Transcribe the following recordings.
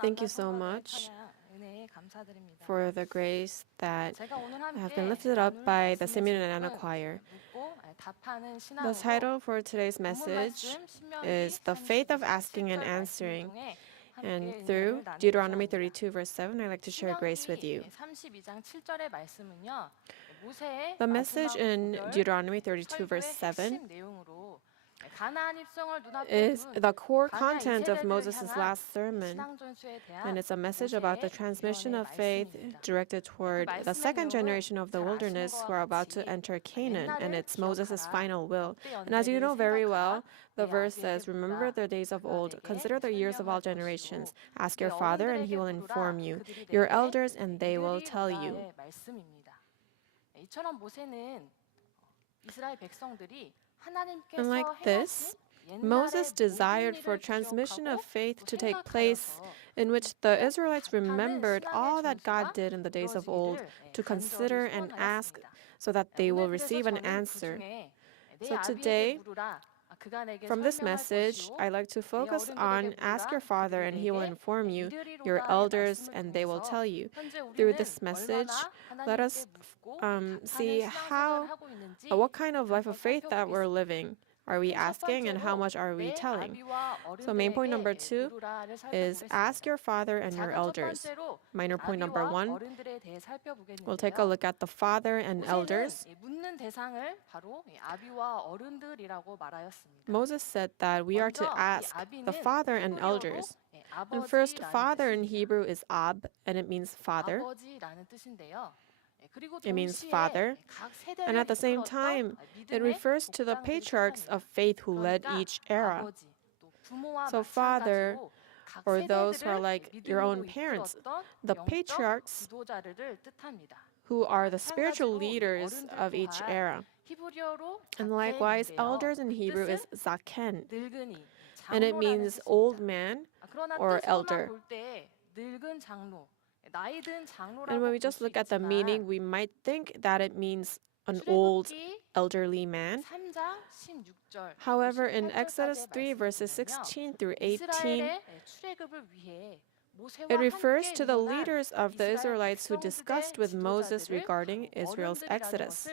Thank you so much for the grace that have been lifted up by the Simeon and Anna choir. The title for today's message is The Faith of Asking and Answering. And through Deuteronomy 32, verse 7, I'd like to share grace with you. The message in Deuteronomy 32, verse 7 is the core content of Moses' last sermon, and it's a message about the transmission of faith directed toward the second generation of the wilderness who are about to enter Canaan, and it's Moses' final will. And as you know very well, the verse says, "Remember the days of old, consider the years of all generations. Ask your father, and he will inform you, your elders, and they will tell you." And like this, Moses desired for transmission of faith to take place in which the Israelites remembered all that God did in the days of old to consider and ask so that they will receive an answer. So today, from this message, I'd like to focus on ask your father and he will inform you, your elders and they will tell you. Through this message, let us see what kind of life of faith that we're living. Are we asking and how much are we telling? So main point number 2 is ask your father and your elders. Minor point number 1, we'll take a look at the father and elders. Moses said that we are to ask the father and elders. And first, father in Hebrew is ab, and it means father. It means father. And at the same time, it refers to the patriarchs of faith who led each era. So father, or those who are like your own parents, the patriarchs who are the spiritual leaders of each era. And likewise, elders in Hebrew is zaken, and it means old man or elder. And when we just look at the meaning, we might think that it means an old, elderly man. However, in Exodus 3, verses 16 through 18, it refers to the leaders of the Israelites who discussed with Moses regarding Israel's exodus.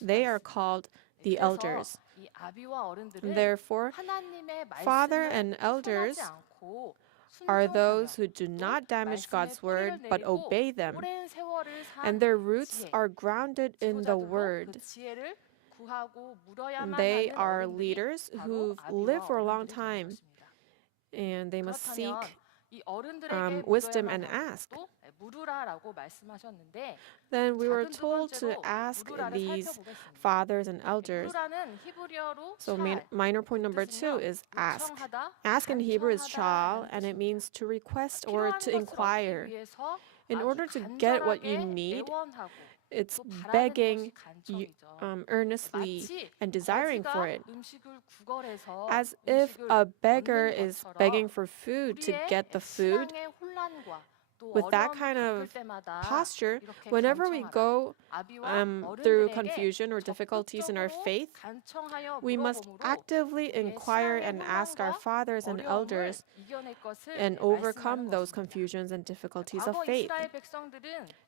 They are called the elders. Therefore, father and elders are those who do not damage God's word but obey them, and their roots are grounded in the word. They are leaders who've lived for a long time, and they must seek wisdom and ask. Then we were told to ask these fathers and elders. So minor point number 2 is ask. Ask in Hebrew is Cheil, and it means to request or to inquire. In order to get what you need, it's begging earnestly and desiring for it. As if a beggar is begging for food to get the food. With that kind of posture, whenever we go through confusion or difficulties in our faith, we must actively inquire and ask our fathers and elders and overcome those confusions and difficulties of faith.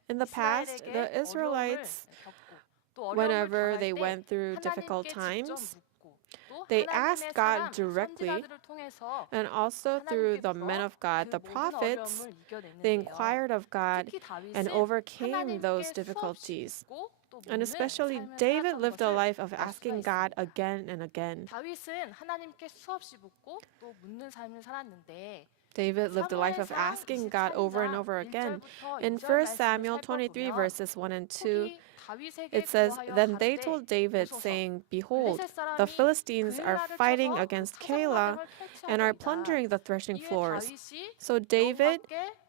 In the past, the Israelites, whenever they went through difficult times, they asked God directly, and also through the men of God, the prophets, they inquired of God and overcame those difficulties. And especially David lived a life of asking God again and again. David lived a life of asking God over and over again. In 1 Samuel 23, verses 1 and 2, it says, "Then they told David, saying, Behold, the Philistines are fighting against Cheil and are plundering the threshing floors. So David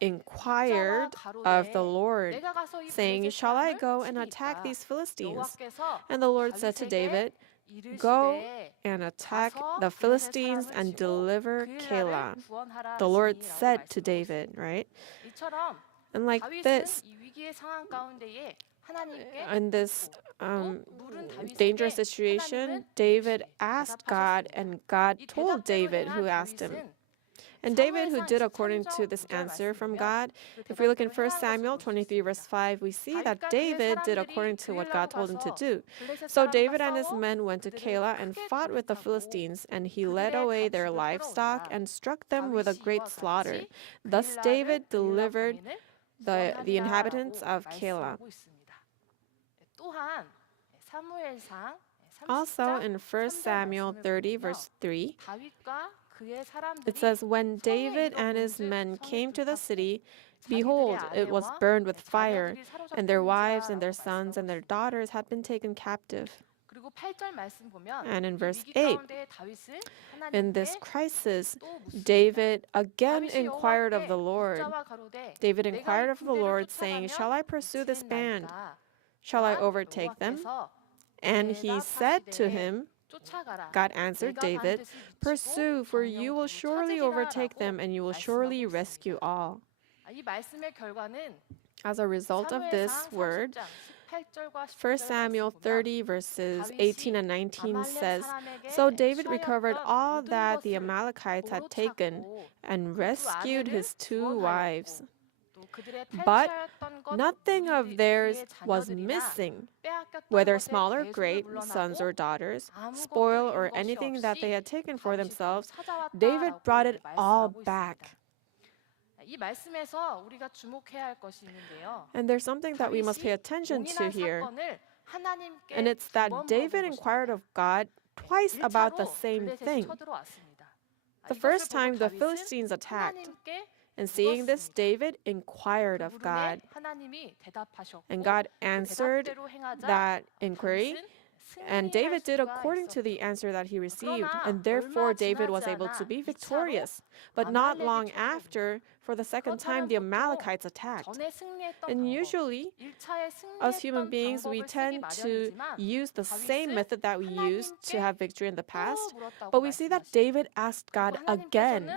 inquired of the Lord, saying, Shall I go and attack these Philistines? And the Lord said to David, Go and attack the Philistines and deliver Cheil." The Lord said to David, right? And like this, in this dangerous situation, David asked God, and God told David who asked him. And David, who did according to this answer from God, if we look in 1 Samuel 23, verse 5, we see that David did according to what God told him to do. So David and his men went to Keilah and fought with the Philistines, and he led away their livestock and struck them with a great slaughter. Thus David delivered the inhabitants of Keilah. Also in 1 Samuel 30, verse 3, it says, when David and his men came to the city, behold, it was burned with fire, and their wives and their sons and their daughters had been taken captive. And in verse 8, in this crisis, David again inquired of the Lord. David inquired of the Lord, saying, shall I pursue this band? Shall I overtake them? And he said to him, God answered David, pursue, for you will surely overtake them, and you will surely rescue all. As a result of this word, 1 Samuel 30 verses 18 and 19 says, so David recovered all that the Amalekites had taken and rescued his 2 wives. But nothing of theirs was missing, whether small or great, sons or daughters, spoil or anything that they had taken for themselves. David brought it all back. And there's something that we must pay attention to here. And it's that David inquired of God twice about the same thing. The first time the Philistines attacked. And seeing this, David inquired of God. And God answered that inquiry. And David did according to the answer that he received. And therefore, David was able to be victorious. But not long after, for the second time, the Amalekites attacked. And usually, as human beings, we tend to use the same method that we used to have victory in the past. But we see that David asked God again.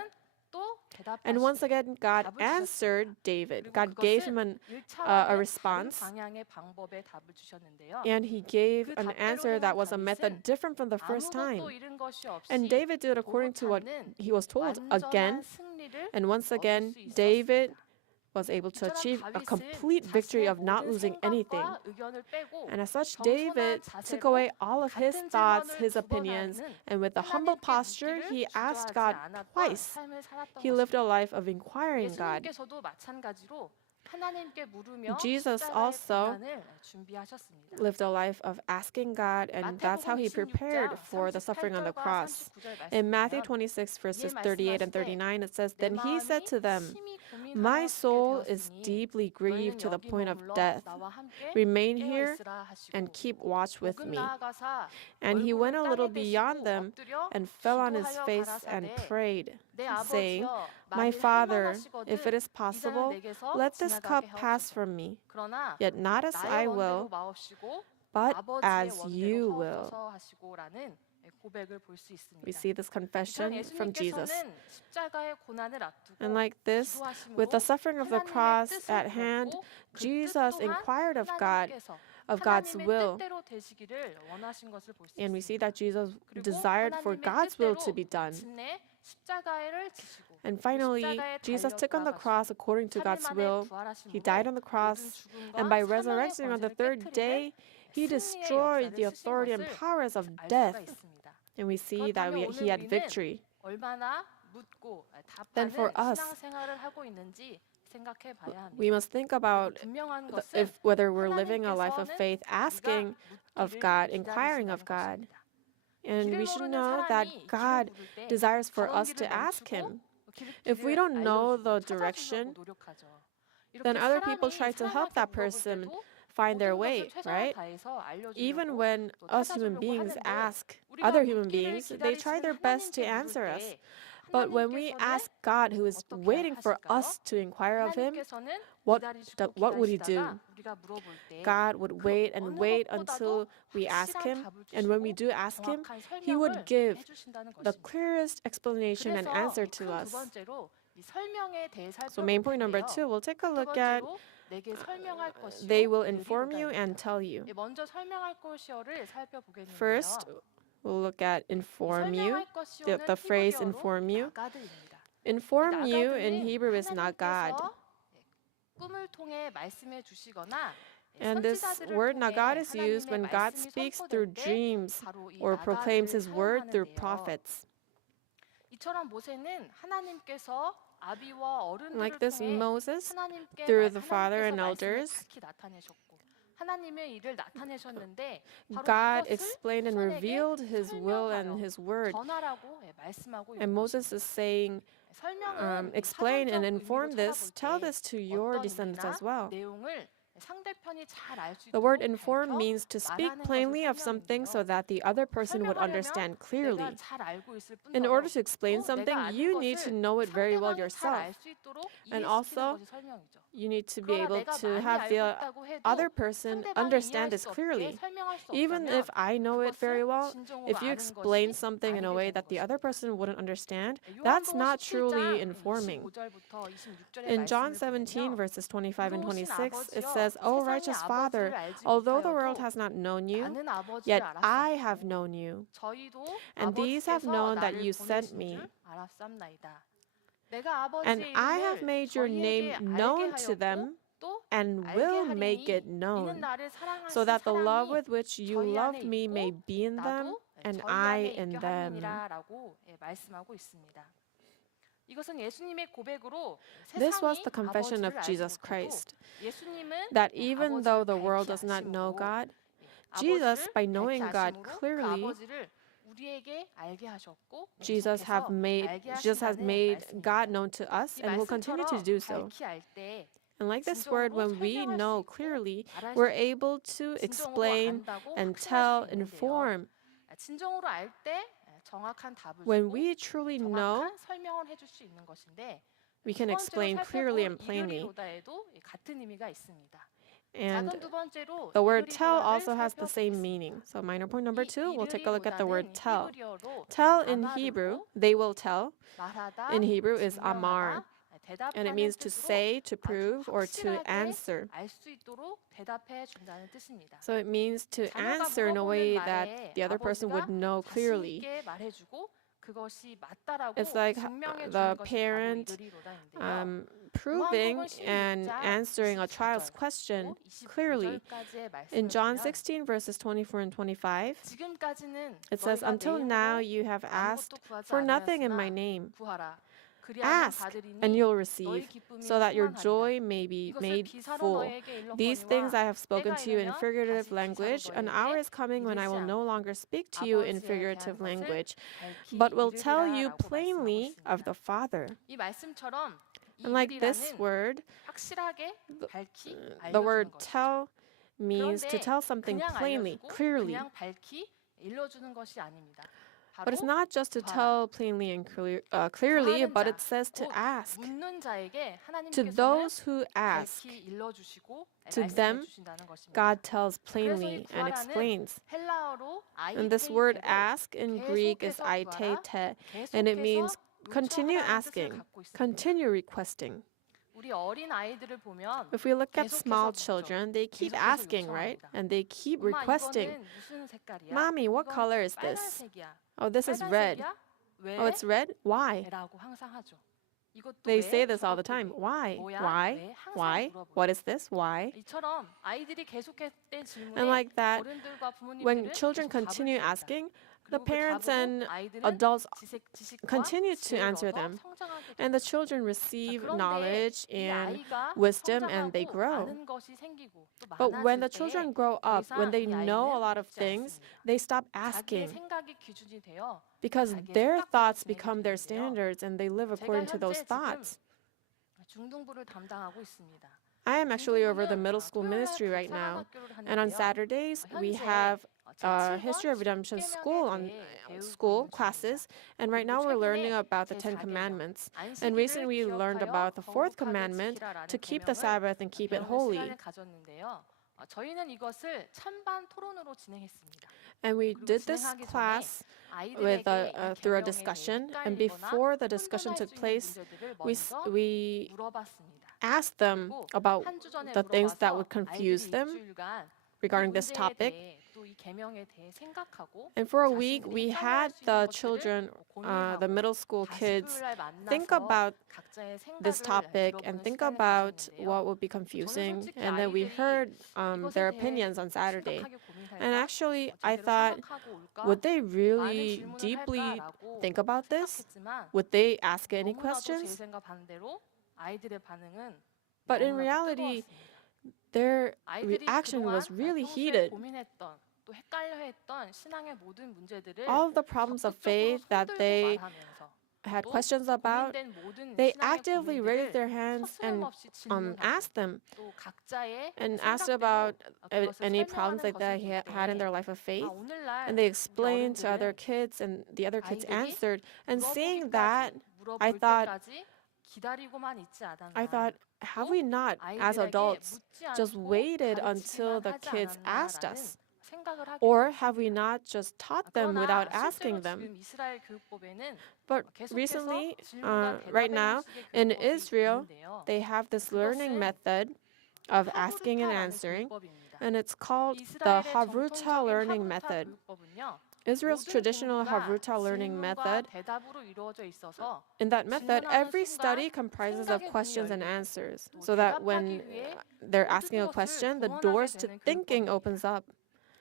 And once again, God answered David. God gave him a response. And he gave an answer that was a method different from the first time. And David did according to what he was told again. And once again, David was able to achieve a complete victory of not losing anything. And as such, David took away all of his thoughts, his opinions, and with a humble posture, he asked God twice. He lived a life of inquiring God. Jesus also lived a life of asking God, and that's how he prepared for the suffering on the cross. In Matthew 26, verses 38 and 39, it says, then he said to them, my soul is deeply grieved to the point of death. Remain here and keep watch with me. And he went a little beyond them and fell on his face and prayed, saying, my Father, if it is possible, let this cup pass from me. Yet not as I will, but as you will. We see this confession from Jesus. And like this, with the suffering of the cross at hand, Jesus inquired of God, of God's will. And we see that Jesus desired for God's will to be done. And finally, Jesus took on the cross according to God's will. He died on the cross, and by resurrecting on the third day, he destroyed the authority and powers of death. And we see that he had victory. Then for us, we must think about whether we're living a life of faith, asking of God, inquiring of God. And we should know that God desires for us to ask him. If we don't know the direction, then other people try to help that person find their way, right? Even when us human beings ask other human beings, they try their best to answer us. But when we ask God, who is waiting for us to inquire of him, what would he do? God would wait and wait until we ask him. And when we do ask him, he would give the clearest explanation and answer to us. So main point number 2, we'll take a look at they will inform you and tell you. First, we'll look at inform you, the phrase inform you. inform you in Hebrew is not God. 꿈을 통해 말씀해 주시거나 And this word nagad is used when God speaks through dreams or proclaims his word through prophets. 이처럼 모세는 하나님께서 아비와 어른들을 Like this, 통해 Moses, 하나님께 through the father and 말씀을 elders, 각히 나타내셨고 하나님의 일을 나타내셨는데 God 바로 explained and revealed his will and his word. 전하라고 말씀하고 있는 And Moses is saying, explain and inform this, tell this to your descendants as well. 내용을 상대편이 잘 알 수 The 있도록 word inform 밝혀 means to speak 말하는 plainly 것을 of something so 설명인데요. that the other person would understand clearly. 내가 잘 알고 있을 In 뿐더러 order to explain 또 something, 내가 아는 you need to 것을 know it very well 상대방이 잘 yourself. 알 수 있도록 And 이해시키는 also, 것이 설명이죠. you need to be 그러나 able 내가 to 많이 have 알고 the 있다고 해도 other person 상대방이 understand 이해할 this 수 없게 clearly. 설명할 수 Even 없다면 if I know it very 그것은 well, 진정으로 if you 아는 explain 것이 something in a 아니게 way 되는 that the other person wouldn't understand, 것이죠. that's 요한복음 not truly 17장 informing. 25절부터 26절의 In John 말씀을 17, 보면요. verses 25 and 의로우신 26, it 아버지여, says, O 세상이 righteous Father, 아버지를 알지 although the world 못하여도 has not known you, 나는 아버지를 yet I have 알았사오고 known you. 저희도 And these have 아버지께서 known that 나를 you sent 보내신 me. 줄 알았삼나이다. 내가 And 아버지의 I have 이름을 made your name 저희에게 known 알게 to 하였고 them 또 and 알게 will make 하리니 it 이는 known, 나를 사랑하신 so that the love 사랑이 with which you 저희 loved 안에 me may 있고 be in them 나도 and 저희 I 안에 in 있게 them. 함이니라라고 말씀하고 있습니다. 이것은 예수님의 고백으로 This was 세상이 the confession of 아버지를 알지 Jesus 못해도 Christ, 예수님은 that even though the 아버지를 world 밝히 does not know 아심으로 God, Jesus, by 아버지를 knowing 밝히 God 아심으로 그 clearly, 아버지를 우리에게 알게 하셨고 Jesus has 계속해서 알게 made 하신다는 God 말씀입니다. known to us 이 and will continue to 말씀처럼 do so. 밝히 알 때 And like this word, 진정으로 when we 설명할 수 know 있고 clearly, 말할 수 we're 있고 able to 진정으로 explain 안다고 and 확신할 tell, 수 있는데요. inform. 진정으로 알 때 정확한 답을 When 주고 we truly know, 정확한 설명을 해줄 수 있는 것인데 we can 두 번째로 explain clearly and 살펴볼 plainly. 이르리로다에도 같은 의미가 있습니다. And 작은 두 번째로 the word tell 이르리로다를 also has the same 살펴보겠습니다. meaning. So minor point number 이 2, we'll take a look at the word 이르리로다는 tell. 히브리어로 Tell in 아마르고 Hebrew, they will tell. 말하다, In Hebrew is 증명하다, amar. And it 대답하는 means to 뜻으로 say, to 아주 prove, or to 확실하게 answer. 알 수 있도록 대답해 준다는 뜻입니다. So it means to 자녀가 answer in a way 물어보는 that 말에 the other person would 아버지가 know 자신 clearly. 있게 말해주고 그것이 맞다라고 It's like 증명해 the 주는 것이 바로 parent 이르리로다인데요. proving 요한복음 16장 and answering a child's 24절 question 또 clearly. 25절까지의 In 말씀을 John 보면 16, verses 24 and 25, 지금까지는 it says, 너희가 Until 내 now 이름으로 you have asked 아무것도 구하지 for nothing in my 아니하였으나 name. 구하라. 그리하면 Ask, 받으리니 and you'll 너희 receive, 기쁨이 so that your 충만하리라. joy may be 이것을 made 비사로 full. 너희에게 These things I 일렀거니와 have spoken 때가 to you in 이르면 figurative 다시 language. 비사로 An hour is 너희에게 coming when I will 이르지 no 않고 longer speak to you in 아버지에 figurative 대한 것을 language, 밝히 but will tell you 이르리라라고 plainly 말씀하고 of the 있습니다. Father. 이 말씀처럼 And like this 이르리라는 word, 확실하게 밝히 the word 알려주는 것이죠. tell means to 그런데 tell something 그냥 plainly, 알려주고 clearly. 그냥 밝히 일러주는 것이 아닙니다. But it's 바로 not just to 구하라. tell plainly and clearly, 구하는 but 자, it says to 곧 ask. 묻는 자에게 To 하나님께서는 those who ask, 밝히 일러주시고 to 말씀해 them, 주신다는 것입니다. God tells 그래서 이 plainly and 구하라는 explains. 헬라어로 And this word 아이테이테로 ask in Greek is 계속해서 구하라, aitete, and it means 계속해서 continue 요청하라는 뜻을 asking, 갖고 있습니다. continue requesting. 우리 어린 아이들을 보면 If we look at 계속해서 small 묻죠. children, they keep 계속해서 asking, right? 요청합니다. And they keep 엄마 requesting. 이거는 무슨 색깔이야? Mommy, what 이건 color is this? 빨간색이야. Oh, this is red. 빨간색이야? 왜? Oh, it's red? Why? 라고 항상 하죠. 이것도 They 왜? say this all the 저것도 time. 왜? Why? 뭐야? Why? 왜? 항상 Why? 물어보죠. What is this? Why? 이처럼 아이들이 계속했던 질문에 And like that, 어른들과 when 부모님들은 children 계속 답을 continue 줍니다. asking, the 그리고 그 parents 답으로 and 아이들은 adults 지식과 continue to 지혜를 answer 얻어 them. 성장하게 And the 됩니다. children receive 그런데 knowledge 이 and 아이가 wisdom and they 성장하고 grow. 아는 것이 생기고 또 But when the 많아질 children 때에 grow 더 up, when 이상 they 이 know a 아이는 lot of 묻지 things, 않습니다. they stop 자기의 asking 생각이 기준이 되어 because 자기의 their 생각대로 thoughts 지내게 become their 되는데요. standards and they live 제가 according to those 현재 지금 thoughts. 중등부를 담당하고 있습니다. I am actually over the 중등부는 middle school 토요일 날 ministry right now. 불쌍한 학교를 And on 하는데요. Saturdays, we 현재 have 제7번 History of Redemption 십계명에 school on 대해 배우고 school 있는 classes. 중입니다. And right 그리고 now we're 최근에 learning about the 제 Ten 4계명, Commandments. And 안식일을 recently we learned 기억하여 about the fourth 거룩하게 commandment 지키라라는 to keep the 계명을 Sabbath and keep it 배우는 holy. 시간을 가졌는데요. 저희는 이것을 찬반 토론으로 진행했습니다. And we 그리고 did this 진행하기 전에 class with 아이들에게 이 through a 계명에 대해 discussion. And 헷갈리거나 before the discussion 혼돈할 took 수 있는 place, 문제들을 먼저 we 물어봤습니다. asked them 그리고 about 한 주 전에 the things that 물어봐서 would confuse 아이들이 them 일주일간 이 regarding this 문제에 topic. 대해 또 이 계명에 대해 생각하고 And for a week, 자신들이 we 따라할 had 수 있는 the 것들을 children, 고민하고 the middle school 다시 kids, 토요일 날 think 만나서 about 각자의 this 생각을 topic and 들어보는 think 시간을 about 가졌는데요. what would be 저는 confusing. 솔직히 And then we 아이들이 heard 이것에 their 대해 opinions on Saturday. 심각하게 고민할까? And actually, I 제대로 thought, 생각하고 올까? would they 많은 really 질문을 deeply 할까라고 think about this? 생각했지만 Would they ask any 너무나도 제 questions? 생각 반대로 아이들의 반응은 But in 너무나도 reality, 뜨거웠습니다. their 아이들이 reaction 그동안 was really 평소에 heated. 고민했던 또 헷갈려했던 신앙의 모든 문제들을 All of the problems of 적극적으로 faith that 손들고 they 말하면서 had 또 questions about, 고민된 모든 they 신앙의 actively raised 고민들을 their hands and 서슴없이 질문하고 asked them 또 각자의 and asked 생각대로 about 그것을 any problems 설명하는 that they 것을 볼 had in 때 their life of faith. 오늘날 And they 우리 explained to other 어른들은 kids, and the other kids 아이들이 answered. And seeing 물어보기까지 that, I 물어볼 thought, 때까지 기다리고만 있지 않았나. I thought, have we not, as 아이들에게 adults, 묻지 just 않고 waited until 가르치기만 the 하지 kids asked 않았나라는 us? 생각을 하게 Or 되었습니다. have we not just taught them 그러나 without 실제로 asking them? 지금 이스라엘 교육법에는 But 계속해서 recently, 질문과 right 대답의 now, 형식의 in 교육법이 Israel, 있는데요. they have this learning 그것은 method of asking and 하브루타라는 answering, 교육법입니다. and it's called the 이스라엘의 Havruta 정통적인 learning 하브루타 method. 교육법은요. Israel's 모든 traditional 공부가 Havruta learning 질문과 method, 대답으로 이루어져 있어서 in that method, 질문하는 every study 순간 comprises of 생각의 문이 questions and 열리고 answers, 또 so that 대답하기 when 위해 they're 모든 asking a 것을 question, the 동원하게 doors to 되는 thinking 교육법입니다. opens up.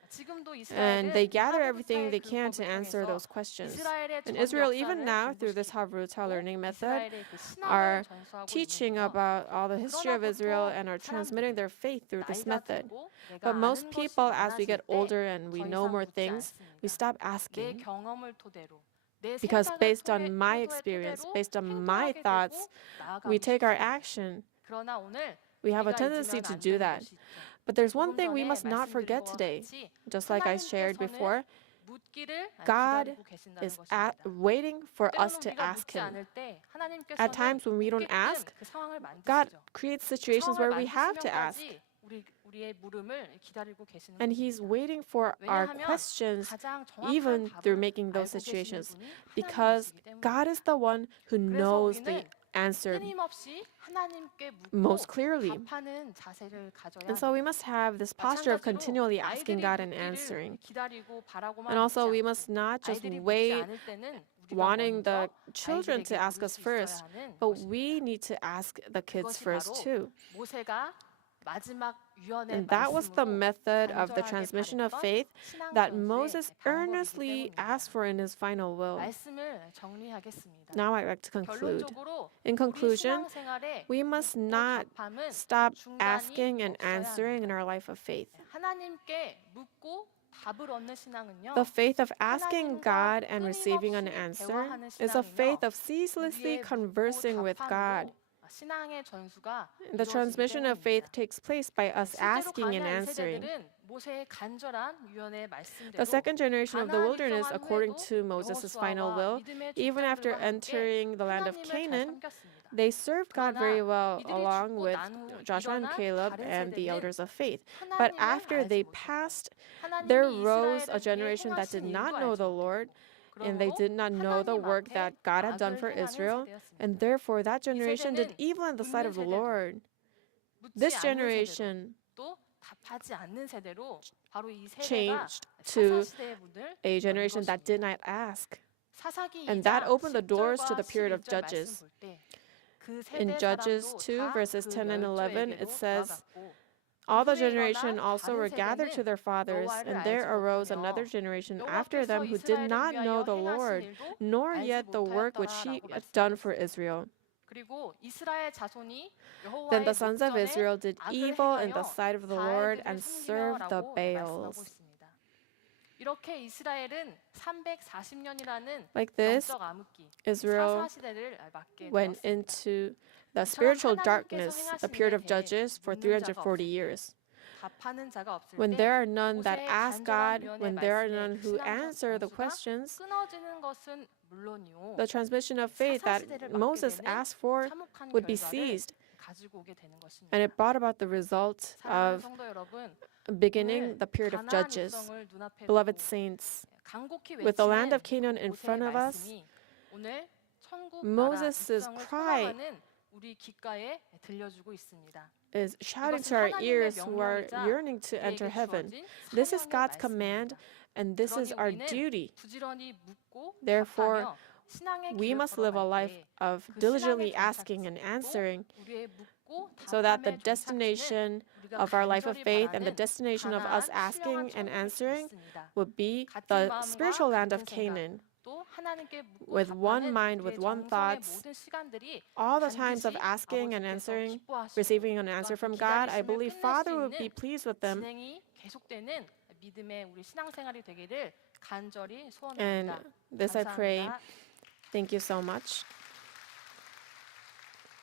지금도 And they 이스라엘은 이 gather everything 하브루타의 they can to 교육법을 answer 통해서 those questions. 이스라엘의 In 전 Israel, even 역사를 now, through this 공부시키고 Havruta 또 learning method, 이스라엘의 그 are 신앙을 전수하고 teaching 있는데요. about all the history 그러나 of Israel 보통 and are transmitting 사람들이 their faith through this 나이가 method. 들고 내가 But most 아는 것이 people, as we 많아질 get 때 older and we 더 know 이상 more 묻지 things, we 않습니다. stop 내 asking. 경험을 토대로 내 Because 생각을 based on my 토대로 experience, based on my 행동하게 thoughts, 되고 we 나아가고 take our 싶습니다. action. 그러나 오늘 We have a 우리가 tendency 잊으면 to 안 do 되는 that. 것이 있죠. But there's one 조금 thing we 전에 must not 말씀드린 forget 것과 today. 같이 Just like I shared before, 하나님께서는 묻기를 God 기다리고 계신다는 is 것입니다. waiting for us 때로는 to 우리가 ask 묻지 Him. 않을 때 하나님께서는 At times when we don't 묻게끔 ask, 그 상황을 God 만드시죠. creates 그 situations where 상황을 we have to ask. 만드시면까지 우리의 물음을 기다리고 계시는 And He's 분입니다. waiting for our 왜냐하면 questions 가장 even 정확한 through 답을 making those 알고 계시는 situations. 분이 Because 하나님이시기 God 때문입니다. is the one who 그래서 knows the 우리는 answer 끊임없이 하나님께 묻고 most clearly. 답하는 자세를 가져야 And so we 합니다. must have this posture of 마찬가지로 continually asking 아이들이 God and 묻기를 answering. 기다리고 바라고만 And also, we 있지 must 않고 not just 아이들이 묻지 wait, 않을 때는 우리가 wanting the 먼저 children to 아이들에게 ask 물을 us 수 first, 있어야 하는 but 것입니다. we need to ask the kids 그것이 first 바로 too. 모세가 마지막 유언의 And that was the 말씀으로 method of the 간절하게 transmission of 바랬던 faith 신앙 that 전수의 Moses 방법이기 earnestly 때문입니다. asked for in his final will. 말씀을 정리하겠습니다. Now I'd like to conclude. 결론적으로 In 우리 conclusion, 신앙생활에 we must 묻고 not 답함은 stop 중단이 asking and 없어야 answering in 합니다. our life of faith. 하나님께 묻고 답을 얻는 신앙은요. The faith of asking 하나님과 God and receiving an 끊임없이 answer 대화하는 is a faith 신앙이며 of ceaselessly 우리의 conversing 묻고 with God. 답함으로 신앙의 전수가 The 이루어지기 transmission of faith 때문입니다. takes place by us 실제로 asking and 가나안 answering. 세대들은 모세의 간절한 유언의 말씀대로 The second generation of the 가나안 wilderness, 입성한 according 후에도 to Moses' final 여호수아와 will, 믿음의 even after 족장들과 함께 entering the land of 하나님을 잘 Canaan, 섬겼습니다. they served God very well 이들이 along 죽고 with 난 후 Joshua and 일어난 Caleb 다른 and the 세대는 elders of faith. But 하나님을 after 알지 they 못했고 passed, there 하나님이 rose a 이스라엘을 위해 generation that did 행하신 not 일도 know 알지 the Lord, 못했고 and they 그러므로 did not know the 하나님 work 앞에 that God had done 악을 for 행하는 Israel, 세대였습니다. and therefore that generation did 세대는 evil in the sight of the 묻는 Lord. 묻지 This 않는 generation 세대로 또 답하지 않는 세대로 바로 이 세대가 changed to 사사시대의 문을 a generation that did 것입니다. not ask. 사사기 And 2장 that opened the doors to 10절과 the period of 11절 Judges. 말씀 볼 때 그 In 세대 Judges 사람도 2, 다 verses 그 10 and 11, 열조에게로 it says, 돌아갔고 all the 그 후에 generation 일어난 also 다른 were gathered to 세대는 their fathers, 여호와를 and there 알지 arose 못하며 another generation after 여호와께서 them who did 이스라엘을 not know 위하여 the 행하신 Lord, 일도 nor 알지 yet the work which He 못하였더라라고 had done for 말씀하셨습니다. Israel. 그리고 이스라엘 자손이 Then 여호와의 the sons of 목전에 Israel did 악을 evil in the 행하여 sight of the Lord 바알들을 and served the 섬기며라고 말씀하고 Baals. 있습니다. 이렇게 이스라엘은 340년이라는 Like this, 영적 암흑기, Israel 사사 시대를 맞게 went 되었습니다. into the 이처럼 spiritual 하나님께서 darkness, 행하신 a period 일에 of 대해 Judges for 묻는 자가 340 years. 답하는 자가 없을 When 때 there are none that 모세의 ask 간절한 God, 유언의 when there are 말씀에 none who 신앙적 answer the 전수가 questions, 끊어지는 것은 물론이요 the transmission of faith that 사사시대를 맞게 Moses 되는 asked for 참혹한 would be 결과를 seized, 가지고 오게 되는 것입니다. and it brought about the result 사랑하는 of 성도 여러분, beginning 오늘 the period of 가나안 Judges. 입성을 눈앞에 Beloved 두고 saints, 간곡히 with the land 외치는 of Canaan in 모세의 front of us, 말씀이 오늘 천국 나라 Moses' 입성을 cry 소망하는 우리 귓가에 들려주고 있습니다. is shouting to our ears who are yearning to enter heaven. This is God's command, and this is our duty. 부지런히 묻고 Therefore, 답하며 신앙의 we 길을 must live a life 걸어갈 때 of 그 diligently 신앙의 asking and answering, 우리의 묻고 so that the 답함의 종착지는 destination 우리가 of our life of 간절히 faith and the 바라는 destination of 가나안 us asking 신령한 and 천국이 answering 있습니다. would be 같은 the 마음과 spiritual land of 같은 생각, Canaan. 또 하나님께 묻고 With one 답하는 mind, 우리의 with one 정성의 thoughts, 모든 시간들이 all the times of 반드시 asking and 아버지께서 answering, 기뻐하시고 receiving an answer 또한 from 그 God, I 기다리심을 believe 끝낼 Father 수 would be 있는 pleased with them. 진행이 계속되는 믿음의 우리 신앙생활이 되기를 간절히 And 소원합니다. this I pray. 감사합니다. Thank you so much.